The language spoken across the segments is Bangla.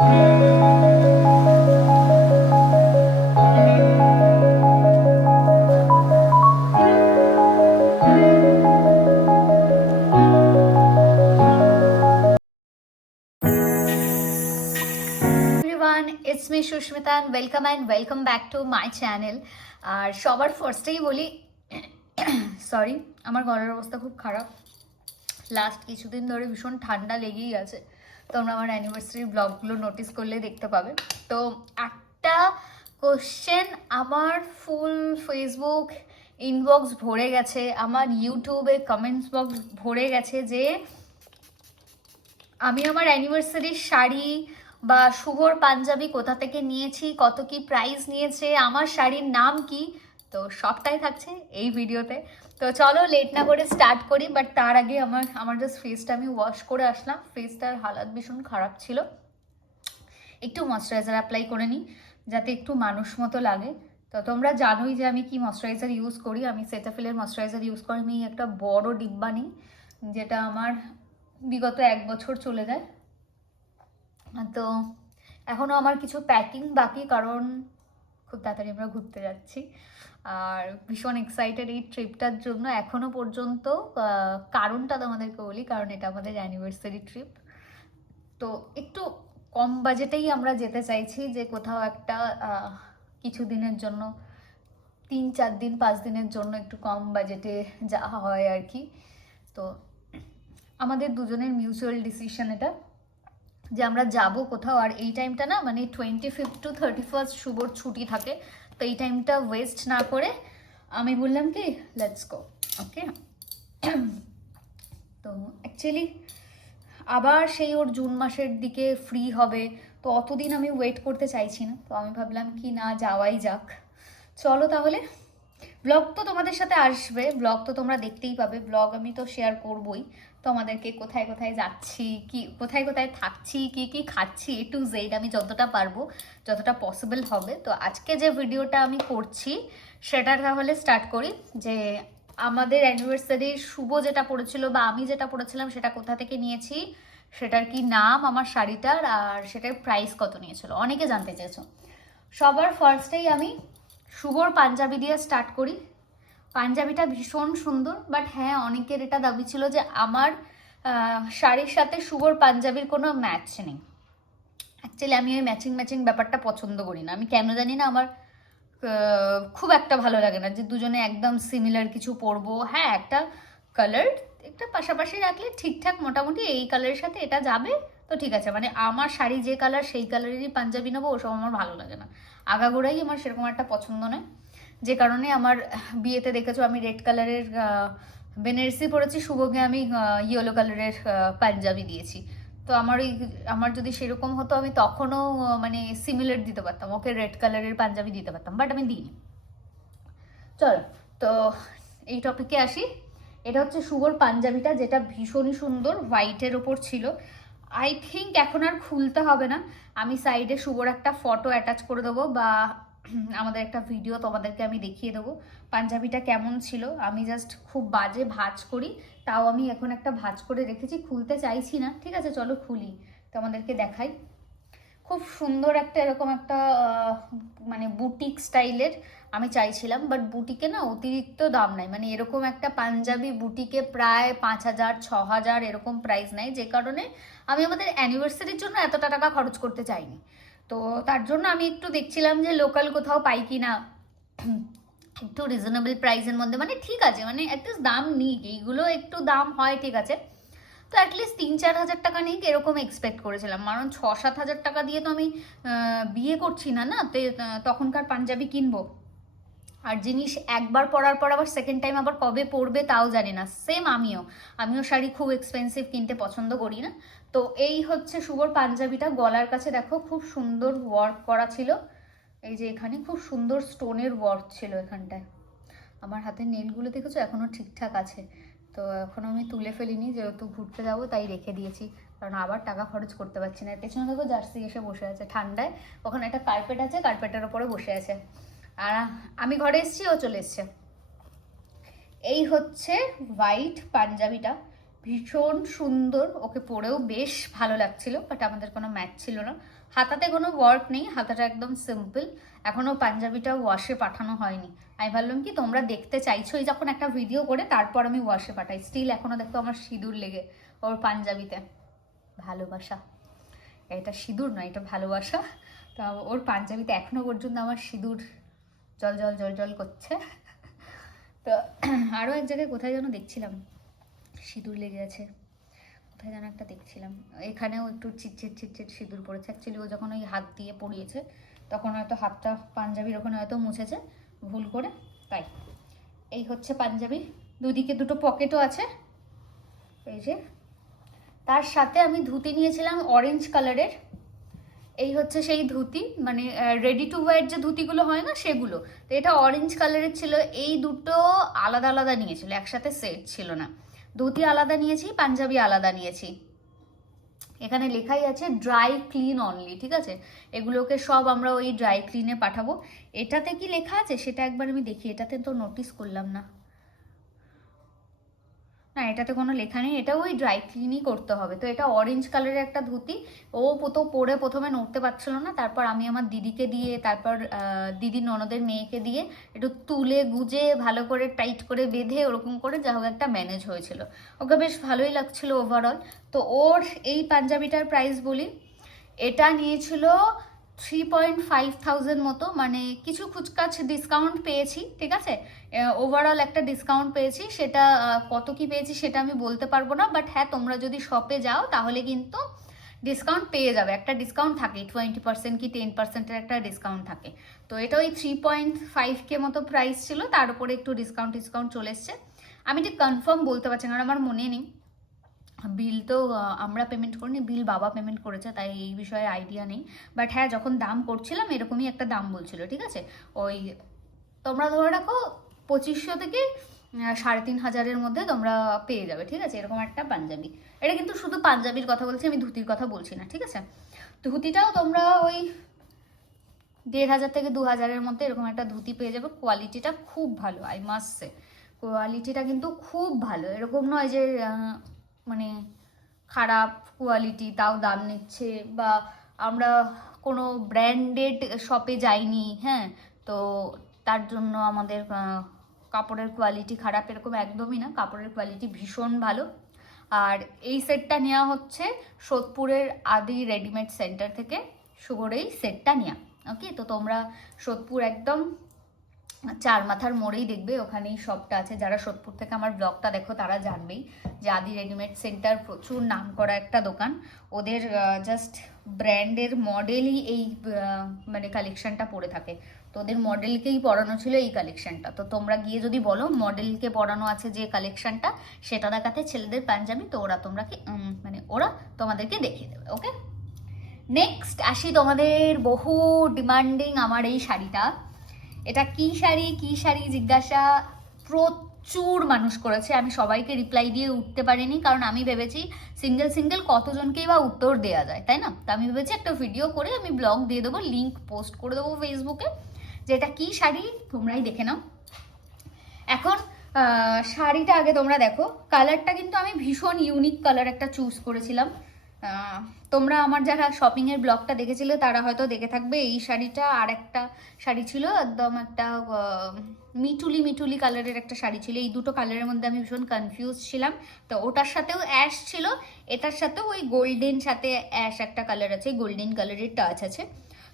It's me Shushmita and welcome back to my channel. আর সবার ফার্স্টেই বলি সরি, আমার গলার অবস্থা খুব খারাপ। লাস্ট কিছুদিন ধরে ভীষণ ঠান্ডা লেগেই আছে। তোমরা আমার অ্যানিভার্সারি ব্লগগুলো নোটিস করলে দেখতে পাবে। তো একটা কোশ্চেন আমার ফুল ফেসবুক ইনবক্স ভরে গেছে, আমার ইউটিউবে কমেন্টস বক্স ভরে গেছে যে আমি আমার অ্যানিভার্সারির শাড়ি বা শুভর পাঞ্জাবি কোথা থেকে নিয়েছি, কত কি প্রাইস নিয়েছে, আমার শাড়ির নাম কি, তো সবটাই থাকছে এই ভিডিওতে। তো চলো লেট না করে স্টার্ট করি। বাট তার আগে আমার জাস্ট ফেসটা আমি ওয়াশ করে আসলাম। ফেসটার হালাত ভীষণ খারাপ ছিল। একটু ময়শ্চারাইজার অ্যাপ্লাই করে নিই যাতে একটু মানুষ মতো লাগে। তো তোমরা জানোই যে আমি কি ময়শ্চারাইজার ইউজ করি। আমি সেটাফিলের ময়শ্চারাইজার ইউজ করি। আমি একটা বড় ডিব্বা নিই, যেটা আমার বিগত 1 বছর চলে যায়। তো এখনও আমার কিছু প্যাকিং বাকি, কারণ খুব তাড়াতাড়ি আমরা ঘুরতে যাচ্ছি আর ভীষণ এক্সাইটেড এই ট্রিপটার জন্য। এখনও পর্যন্ত কারণটা তোমাদেরকে বলি, কারণ এটা আমাদের অ্যানিভার্সারি ট্রিপ। তো একটু কম বাজেটেই আমরা যেতে চাইছি, যে কোথাও একটা কিছু দিনের জন্য, 3-4 দিন 5 দিনের জন্য একটু কম বাজেটে যাওয়া হয় আর কি। তো আমাদের দুজনের মিউচুয়াল ডিসিশন এটা, যে আমরা যাব কোথাও। আর এই টাইমটা না, মানে 25 to 31 শুভর ছুটি থাকে। তো এই টাইমটা ওয়েস্ট না করে আমি বললাম কি লেটস গো, ওকে। তো অ্যাকচুয়ালি আবার সেই ওর জুন মাসের দিকে ফ্রি হবে, তো অতদিন আমি ওয়েট করতে চাইছি না। তো আমি ভাবলাম কি না, যাওয়াই যাক। চলো তাহলে। ব্লগ তো তোমাদের সাথে আসবে, ব্লগ তো তোমরা দেখতেই পাবে। ব্লগ আমি তো শেয়ার করবই তোমাদেরকে, কোথায় কোথায় যাচ্ছি, কি কোথায় কোথায় থাকছি, কি কি খাচ্ছি, A to Z আমি যতটা পারবো, যতটা পসিবল হবে। তো আজকে যে ভিডিওটা আমি করছি সেটা তাহলে স্টার্ট করি। যে আমাদের অ্যানিভার্সারির শুভ যেটা পড়েছিল বা আমি যেটা পড়েছিলাম সেটা কোথা থেকে নিয়েছি, সেটার কি নাম আমার শাড়িটার, আর সেটার প্রাইস কত নিয়েছিল, অনেকে জানতে চেয়েছো। সবার ফার্স্টেই আমি শুভর পাঞ্জাবি দিয়ে স্টার্ট করি। পাঞ্জাবিটা ভীষণ সুন্দর, বাট হ্যাঁ, অনেকের এটা দাবি ছিল যে আমার শাড়ির সাথে শুভর পাঞ্জাবির কোনো ম্যাচ নেই। অ্যাকচুয়ালি আমি ওই ম্যাচিং ব্যাপারটা পছন্দ করি না। আমি কেন জানি না, আমার খুব একটা ভালো লাগে না যে দুজনে একদম সিমিলার কিছু পরবো। হ্যাঁ, একটা কালার একটা পাশাপাশি রাখলে ঠিকঠাক, মোটামুটি এই কালারের সাথে এটা যাবে তো ঠিক আছে। মানে আমার শাড়ি যে কালার সেই কালারেরই পাঞ্জাবি নেবো, ওসব আমার ভালো লাগে না। আগাগোড়াই আমার সেরকম একটা পছন্দ নয়। যে কারণে আমার বিয়েতে দেখেছো আমি রেড কালারের বেনারসি পরেছি, শুভকে আমি ইয়েলো কালারের পাঞ্জাবি দিয়েছি। তো আমার যদি সেরকম হতো আমি তখনও মানে সিমিলার দিতে পারতাম, ওকে রেড কালারের পাঞ্জাবি দিতে পারতাম, বাট আমি দিইনি। চলো তো এই টপিকে আসি। এটা হচ্ছে শুভর পাঞ্জাবিটা, যেটা ভীষণই সুন্দর, হোয়াইটের ওপর ছিল। আই থিঙ্ক এখন আর খুলতে হবে না। আমি সাইডে শুভর একটা ফটো অ্যাটাচ করে দেবো, বা আমাদের একটা ভিডিও তোমাদেরকে আমি দেখিয়ে দেবো পাঞ্জাবিটা কেমন ছিল। আমি জাস্ট খুব বাজে ভাঁজ করি, তাও আমি এখন একটা ভাঁজ করে রেখেছি, খুলতে চাইছি না। ঠিক আছে, চলো খুলি, তোমাদেরকে দেখাই। খুব সুন্দর একটা এরকম একটা মানে বুটিক স্টাইলের আমি চাইছিলাম, বাট বুটিকে না অতিরিক্ত দাম নাই। মানে এরকম একটা পাঞ্জাবি বুটিকে প্রায় 5,000-6,000 এরকম প্রাইস নেয়, যে কারণে আমি আমাদের অ্যানিভার্সারির জন্য এতটা টাকা খরচ করতে চাইনি। তো তার জন্য আমি একটু দেখছিলাম যে লোকাল কোথাও পাই কি না, একটু রিজনেবল প্রাইসের মধ্যে। মানে ঠিক আছে, মানে অ্যাটলিস্ট দাম নিক, এইগুলো একটু দাম হয় ঠিক আছে। তো অ্যাটলিস্ট 3-4 হাজার টাকা নিয়ে এরকম এক্সপেক্ট করেছিলাম, কারণ 6-7 হাজার টাকা দিয়ে তো আমি বিয়ে করছি না না, তখনকার পাঞ্জাবি কিনবো। আর জিনিস একবার পরার পর আবার সেকেন্ড টাইম আবার কবে পরবে তাও জানি না। সেম আমিও শাড়ি খুব এক্সপেন্সিভ কিনতে পছন্দ করি না। তো এই হচ্ছে শুভর পাঞ্জাবিটা। গলার কাছে দেখো খুব সুন্দর ওয়ার্ক করা ছিল, এই যে এখানে খুব সুন্দর স্টোনের ওয়ার্ক ছিল এখানটায়। আমার হাতের নেলগুলো দেখেছো এখনও ঠিকঠাক আছে। তো এখন আমি তুলে ফেলিনি, যেহেতু ঘুরতে যাবো তাই রেখে দিয়েছি, কারণ আবার টাকা খরচ করতে পারছি না। পেছনে দেখো জার্সি এসে বসে আছে ঠান্ডায়, ওখানে একটা কার্পেট আছে, কার্পেটের ওপরে বসে আছে। আর আমি ঘরে এসেছি, ও চলে এসছে। এই হচ্ছে হোয়াইট পাঞ্জাবিটা, ভীষণ সুন্দর, ওকে পরেও বেশ ভালো লাগছিল, বাট আমাদের কোনো ম্যাচ ছিল না। হাতাতে কোনো ওয়ার্ক নেই, হাতাটা একদম সিম্পল। এখনও পাঞ্জাবিটা ওয়াশে পাঠানো হয়নি। আমি ভাবলাম কি তোমরা দেখতে চাইছোই যখন একটা ভিডিও করে, তারপর আমি ওয়াশে পাঠাই। স্টিল এখনও দেখতো আমার সিঁদুর লেগে ওর পাঞ্জাবিতে। ভালোবাসা, এটা সিঁদুর নয়, এটা ভালোবাসা। তো ওর পাঞ্জাবিতে এখনও পর্যন্ত আমার সিঁদুর জল জল জল জল করছে। তো আরও এক জায়গায় কোথায় যেন দেখছিলাম সিঁদুর লেগে আছে, কোথায় যেন একটা দেখছিলাম, এখানেও একটু চিটচিট চিটচিট সিঁদুর পড়েছে। অ্যাকচুয়ালি ও যখন ওই হাত দিয়ে পড়িয়েছে তখন হয়তো হাতটা পাঞ্জাবির ওখানে হয়তো মুছেছে ভুল করে, তাই। এই হচ্ছে পাঞ্জাবি, দুদিকে দুটো পকেটও আছে এই যে। তার সাথে আমি ধুতি নিয়েছিলাম অরেঞ্জ কালারের। এই হচ্ছে সেই ধুতি, মানে রেডি টু ওয়্যার যে ধুতিগুলো হয় না সেগুলো। তো এটা অরেঞ্জ কালারের ছিল। এই দুটো আলাদা আলাদা নিয়েছিল, একসাথে সেট ছিল না। ধুতি আলাদা নিয়েছি, পাঞ্জাবি আলাদা নিয়েছি। এখানে লেখাই আছে ড্রাই ক্লিন অনলি, ঠিক আছে। এগুলোকে সব আমরা ওই ড্রাই ক্লিনে পাঠাবো। এটাতে কি লেখা আছে সেটা একবার আমি দেখি, এটাতে তো নোটিস করলাম না। না, এটাতে কোনো লেখা নেই, এটা ওই ড্রাই ক্লিনই করতে হবে। তো এটা অরেঞ্জ কালারের একটা ধুতি। ও তো পরে প্রথমে নড়তে পারছিল না, তারপর আমি আমার দিদিকে দিয়ে, তারপর দিদি ননদের মেয়েকে দিয়ে একটু তুলে গুজে ভালো করে টাইট করে বেঁধে ওরকম করে যা হোক একটা ম্যানেজ হয়েছিল। ওকে বেশ ভালোই লাগছিল ওভারঅল। তো ওর এই পাঞ্জাবিটার প্রাইস বলি, এটা নিয়েছিল 3,500 মতো, মানে কিছু কুচকাচ ডিসকাউন্ট পেয়েছি, ঠিক আছে। ওভারঅল একটা ডিসকাউন্ট পেয়েছি, সেটা কত কি পেয়েছি সেটা আমি বলতে পারবো না, বাট হ্যাঁ তোমরা যদি শপে যাও তাহলে কিন্তু ডিসকাউন্ট পেয়ে যাবে। একটা ডিসকাউন্ট থাকে 20% কি 10%-এর একটা ডিসকাউন্ট থাকে। তো এটা ওই 3.5K মতো প্রাইস ছিল, তার উপরে একটু ডিসকাউন্ট চলে এসছে। আমি ঠিক কনফার্ম বলতে পারছি না, কারণ আমার মনে নেই। বিল তো আমরা পেমেন্ট করিনি, বিল বাবা পেমেন্ট করেছে, তাই এই বিষয়ে আইডিয়া নেই। বাট হ্যাঁ যখন দাম করছিলাম এরকমই একটা দাম বলছিল, ঠিক আছে। ওই তোমরা ধরে রাখো 2500 থেকে 3,500-এর মধ্যে তোমরা পেয়ে যাবে, ঠিক আছে, এরকম একটা পাঞ্জাবি। এটা কিন্তু শুধু পাঞ্জাবির কথা বলছি, আমি ধুতির কথা বলছি না, ঠিক আছে। ধুতিটাও তোমরা ওই 1,500 থেকে 2,000-এর মধ্যে এরকম একটা ধুতি পেয়ে যাবে। কোয়ালিটিটা খুব ভালো, আই মাস্ট সে। কোয়ালিটিটা কিন্তু খুব ভালো, এরকম নয় যে মানে খারাপ কোয়ালিটি তাও দাম নিচ্ছে, বা আমরা কোনো ব্র্যান্ডেড শপে যাইনি, হ্যাঁ, তো তার জন্য আমাদের কাপড়ের কোয়ালিটি খারাপ, এরকম একদমই না। কাপড়ের কোয়ালিটি ভীষণ ভালো। আর এই সেটটা নেওয়া হচ্ছে সোদপুরের আদি রেডিমেড সেন্টার থেকে, শুভর এই সেটটা নেওয়া। ওকে, তো তোমরা সোদপুর একদম 4 মাথার মোড়েই দেখবে, ওখানেই শপটা আছে। যারা সোদপুর থেকে আমার ব্লগটা দেখো তারা জানবেই যে আদি রেডিমেড সেন্টার প্রচুর নাম করা একটা দোকান। ওদের জাস্ট ব্র্যান্ডের মডেলই এই মানে কালেকশনটা পরে থাকে। তো ওদের মডেলকেই পরানো ছিল এই কালেকশনটা। তো তোমরা গিয়ে যদি বলো মডেলকে পরানো আছে যে কালেকশনটা সেটা দেখাতে, ছেলেদের পাঞ্জাবি, তো তোমরা কি মানে ওরা তোমাদেরকে দেখিয়ে দেবে। ওকে, নেক্সট আসি তোমাদের বহু ডিমান্ডিং আমার এই শাড়িটা। এটা কি শাড়ি জিজ্ঞাসা প্রচুর মানুষ করেছে। আমি সবাইকে রিপ্লাই দিয়ে উঠতে পারিনি, কারণ আমি ভেবেছি সিঙ্গেল কতজনকেই বা উত্তর দেওয়া যায়, তাই না। তো আমি ভেবেছি একটা ভিডিও করে আমি ব্লগ দিয়ে দেবো, লিঙ্ক পোস্ট করে দেবো ফেসবুকে, যে এটা কী শাড়ি তোমরাই দেখে নাও। এখন শাড়িটা আগে তোমরা দেখো। কালারটা কিন্তু আমি ভীষণ ইউনিক কালার একটা চুজ করেছিলাম। তোমরা আমার যারা শপিংয়ের ব্লগটা দেখেছিলে তারা হয়তো দেখে থাকবে এই শাড়িটা। আর একটা শাড়ি ছিল একদম একটা মিটুলি কালারের একটা শাড়ি ছিল। এই দুটো কালারের মধ্যে আমি ভীষণ কনফিউজ ছিলাম। তো ওটার সাথেও অ্যাশ ছিল, এটার সাথেও ওই গোল্ডেন সাথে অ্যাশ একটা কালার আছে, গোল্ডেন কালারের টাচ আছে।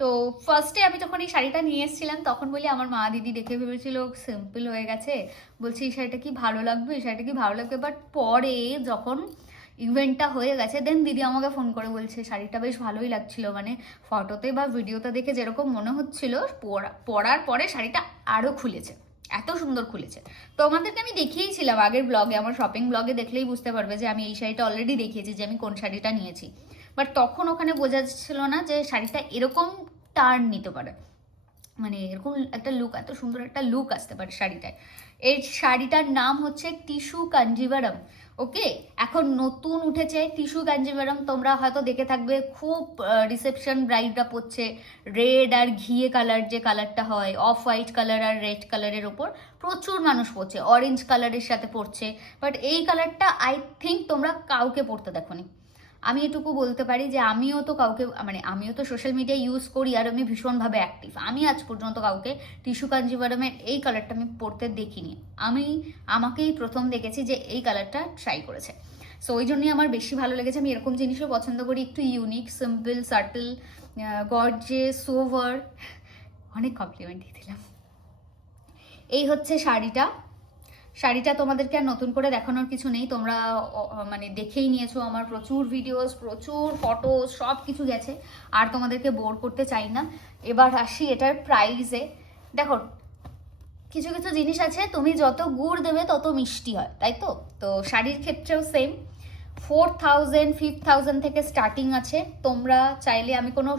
তো ফার্স্টে আমি যখন এই শাড়িটা নিয়ে এসেছিলাম তখন বলি আমার মা দিদি দেখে ভেবেছিল সিম্পল হয়ে গেছে, বলছি এই শাড়িটা কি ভালো লাগবে, এই শাড়িটা কি ভালো লাগবে। বাট পরে যখন ইভেন্টটা হয়ে গেছে দেন দিদি আমাকে ফোন করে বলছে শাড়িটা বেশ ভালোই লাগছিল, মানে ফটোতে বা ভিডিওতে দেখে যেরকম মনে হচ্ছিল পরার পরে শাড়িটা আরও খুলেছে, এত সুন্দর খুলেছে। তো আমাদেরকে আমি দেখিয়েছিলাম আগের ব্লগে, আমার শপিং ব্লগে দেখলেই বুঝতে পারবে যে আমি এই শাড়িটা অলরেডি দেখিয়েছি যে আমি কোন শাড়িটা নিয়েছি। বাট তখন ওখানে বোঝা যাচ্ছিল না যে শাড়িটা এরকম টার্ন নিতে পারে, মানে এরকম একটা লুক, এত সুন্দর একটা লুক আসতে পারে শাড়িটায়। এই শাড়িটার নাম হচ্ছে টিস্যু কাঞ্জিভারম। ওকে, এখন নতুন উঠেছে টিস্যু কাঞ্জিভারম, তোমরা হয়তো দেখে থাকবে খুব রিসেপশন ব্রাইডরা পরছে, রেড আর ঘিয়ে কালার যে কালারটা হয়, অফ হোয়াইট কালার আর রেড কালারের ওপর প্রচুর মানুষ পরছে, অরেঞ্জ কালারের সাথে পরছে। বাট এই কালারটা আই থিঙ্ক তোমরা কাউকে পরতে দেখোনি। আমি এটুকু বলতে পারি যে আমিও তো কাউকে, মানে আমিও তো সোশ্যাল মিডিয়া ইউজ করি আর আমি ভীষণভাবে অ্যাক্টিভ। আমি আজ পর্যন্ত কাউকে টিস্যু কাঞ্জিভারামের এই কালারটা আমি পরতে দেখিনি। আমি আমাকেই প্রথম দেখেছি যে এই কালারটা ট্রাই করেছে। সো ওই জন্যই আমার বেশি ভালো লেগেছে। আমি এরকম জিনিসও পছন্দ করি, একটু unique, simple, subtle, gorgeous, sober. অনেক কমপ্লিমেন্ট দিয়ে দিলাম। এই হচ্ছে শাড়িটা। শাড়িটা তোমাদেরকে আর নতুন করে দেখানোর কিছু নেই, তোমরা মানে দেখেই নিয়েছো, আমার প্রচুর ভিডিওস, প্রচুর ফটোস, সব কিছু গেছে, আর তোমাদেরকে বোর করতে চাই না। এবার আসি এটার প্রাইসে। দেখো, কিছু কিছু জিনিস আছে তুমি যত গুড় দেবে তত মিষ্টি হয়, তাই তো? তো শাড়ির ক্ষেত্রেও সেম। 4000 5000 থেকে স্টার্টিং আছে। তোমরা চাইলে, আমি কোনো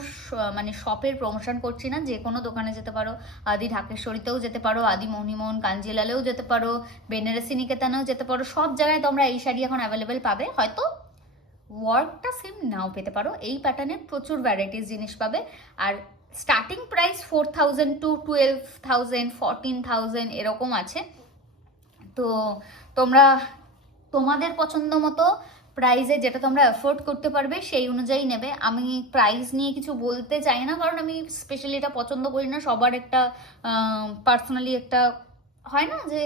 মানে শপের প্রমোশন করছি না, যে কোনো দোকানে যেতে পারো, আদি ঢাকেশ্বরীতেও যেতে পারো, আদি মণিমোহন কাঞ্জিলালেও যেতে পারো, বেনারসি নিকেতনেও যেতে পারো, সব জায়গায় তোমরা এই শাড়ি এখন অ্যাভেলেবেল পাবে। হয়তো ওয়ার্কটা সেম নাও পেতে পারো, এই প্যাটার্নের প্রচুর ভ্যারাইটিস জিনিস পাবে। আর স্টার্টিং প্রাইস 4000 টু 12000 14000 এরকম আছে। তো তোমরা তোমাদের পছন্দ মতো প্রাইসে যেটা তোমরা অ্যাফোর্ড করতে পারবে সেই অনুযায়ী নেবে। আমি প্রাইস নিয়ে কিছু বলতে চাই না, কারণ আমি স্পেশালি এটা পছন্দ করি না। সবার একটা পার্সোনালি একটা হয় না যে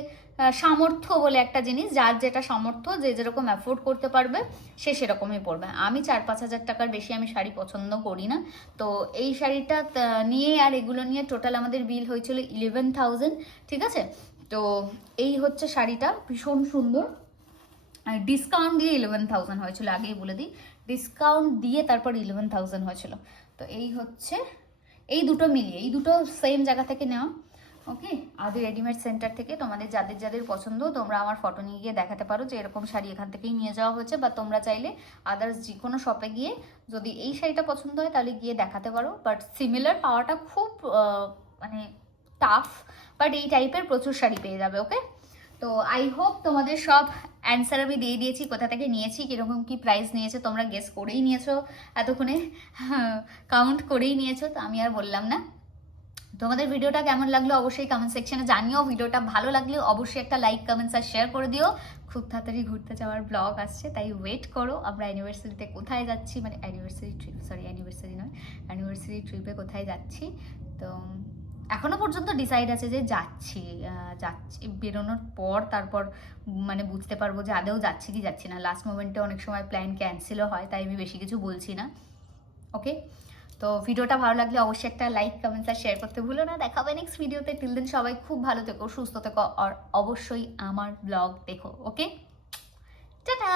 সামর্থ্য বলে একটা জিনিস, যার যেটা সামর্থ্য, যে যেরকম অ্যাফোর্ড করতে পারবে সে সেরকমই পরবে। আমি 4-5 হাজার টাকার বেশি আমি শাড়ি পছন্দ করি না। তো এই শাড়িটা নিয়ে আর এগুলো নিয়ে টোটাল আমাদের বিল হয়েছিল 11,000, ঠিক আছে? তো এই হচ্ছে শাড়িটা, ভীষণ সুন্দর। আর ডিসকাউন্ট দিয়ে 11,000 হয়েছিল, আগেই বলে দিই, ডিসকাউন্ট দিয়ে তারপর 11,000 হয়েছিল। তো এই হচ্ছে, এই দুটো মিলিয়ে, এই দুটো সেম জায়গা থেকে নেওয়া, ওকে, আদি রেডিমেড সেন্টার থেকে। তোমাদের যাদের যাদের পছন্দ তোমরা আমার ফটো নিয়ে গিয়ে দেখাতে পারো যে এরকম শাড়ি এখান থেকেই নিয়ে যাওয়া হয়েছে, বা তোমরা চাইলে আদার্স যে কোনো শপে গিয়ে যদি এই শাড়িটা পছন্দ হয় তাহলে গিয়ে দেখাতে পারো। বাট সিমিলার পাওয়াটা খুব মানে টাফ, বাট এই টাইপের প্রচুর শাড়ি পেয়ে যাবে, ওকে? তো আই হোপ তোমাদের সব অ্যান্সার আমি দিয়ে দিয়েছি, কোথা থেকে নিয়েছি, কীরকম কী প্রাইস নিয়েছে তোমরা গেস করেই নিয়েছো এতক্ষণে, কাউন্ট করেই নিয়েছো। তো আমি আর বললাম না। তোমাদের ভিডিওটা কেমন লাগলো অবশ্যই কমেন্ট সেকশনে জানিও। ভিডিওটা ভালো লাগলে অবশ্যই একটা লাইক, কমেন্টস আর শেয়ার করে দিও। খুব তাড়াতাড়ি ঘুরতে যাওয়ার ব্লগ আসছে, তাই ওয়েট করো। আমরা অ্যানিভার্সারিতে কোথায় যাচ্ছি, মানে অ্যানিভার্সারি ট্রিপে কোথায় যাচ্ছি, তো এখনো পর্যন্ত ডিসাইড আছে যে যাচ্ছি বেরোনোর পর তারপর মানে বুঝতে পারবো যে আদেও যাচ্ছি কি যাচ্ছি না। লাস্ট মোমেন্টে অনেক সময় প্ল্যান ক্যান্সেলও হয়, তাই আমি বেশি কিছু বলছি না, ওকে? তো ভিডিওটা ভালো লাগলে অবশ্যই একটা লাইক, কমেন্টস আর শেয়ার করতে ভুলো না। দেখা হবে নেক্সট ভিডিওতে। টিল দেন সবাই খুব ভালো থেকো, সুস্থ থেকো, আর অবশ্যই আমার ব্লগ দেখো, ওকে? টাটা।